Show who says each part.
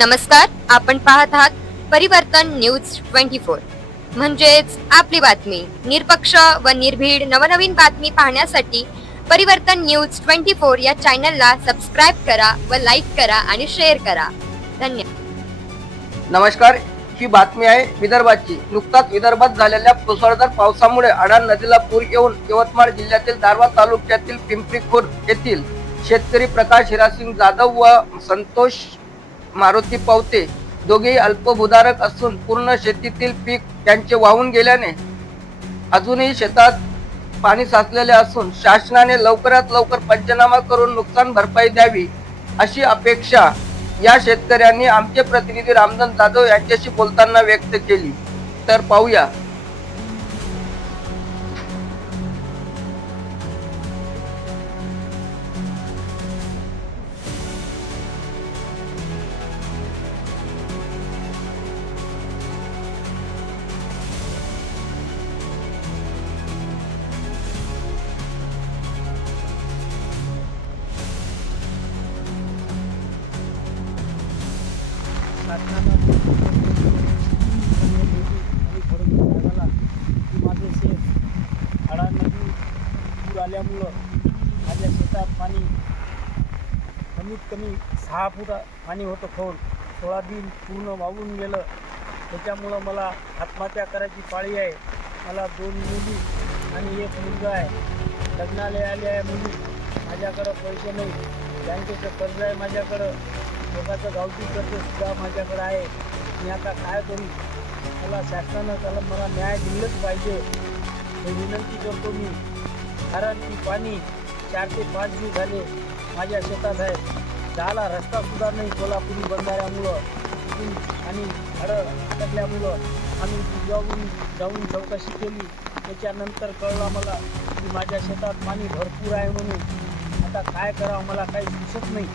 Speaker 1: नमस्कार आपण पाहत आहात परिवर्तन न्यूज ट्वेंटी फोर. म्हणजेच आपली बातमी निरपक्ष व निर्भीड नवनवीन बातमी पाहण्यासाठी परिवर्तन न्यूज ट्वेंटी फोर या चॅनलला सबस्क्राईब करा व लाईक करा आणि शेअर करा. धन्यवाद
Speaker 2: नमस्कार ही बातमी आहे विदर्भाची. नुकताच विदर्भात झालेल्या मुसळधार पावसामुळे अडाण नदीला पूर येऊन यवतमाळ जिल्ह्यातील दारवा तालुक्यातील पिंपरी खुर्द येथील शेतकरी प्रकाश हिरासिंग जाधव व संतोष मारुती पावते दोघेही अल्पभूधारक असून पूर्ण शेतीतील पीक त्यांचे वाहून गेल्याने अजूनही शेतात पाणी साचलेले असून शासनाने लवकरात लवकर पंचनामा करून नुकसान भरपाई द्यावी अशी अपेक्षा या शेतकऱ्यांनी आमचे प्रतिनिधी रामधन जाधव यांच्याशी बोलताना व्यक्त केली. तर पाहूया.
Speaker 3: माझं शेत हडा नदी पूर आल्यामुळं माझ्या शेतात पाणी कमीत कमी सहा फूट पाणी होतं खोल सोयाबीन पूर्ण वाहून गेलं त्याच्यामुळं मला आत्महत्या करायची पाळी आहे मला दोन मुली आणि एक मुलगा आहे लग्नाला आले आहे मुली माझ्याकडं पैसे नाही बँकेचं कर्ज आहे माझ्याकडं लोकांचं गावठी कर्ज सुद्धा माझ्याकडं आहे. मी आता काय करू? मला शासनानं त्याला मला न्याय दिलंच पाहिजे. हे विनंती करतो मी. कारण की पाणी चार ते पाच दिवस झाले माझ्या शेतात आहे. दहाला रस्ता सुद्धा नाही कोल्हापुरी बंधाऱ्यामुळं. आणि झाडं अटकल्यामुळं आम्ही जाऊन जाऊन चौकशी केली. त्याच्यानंतर कळलं मला की माझ्या शेतात पाणी भरपूर आहे म्हणून. आता काय करावं? मला काही सुचत नाही.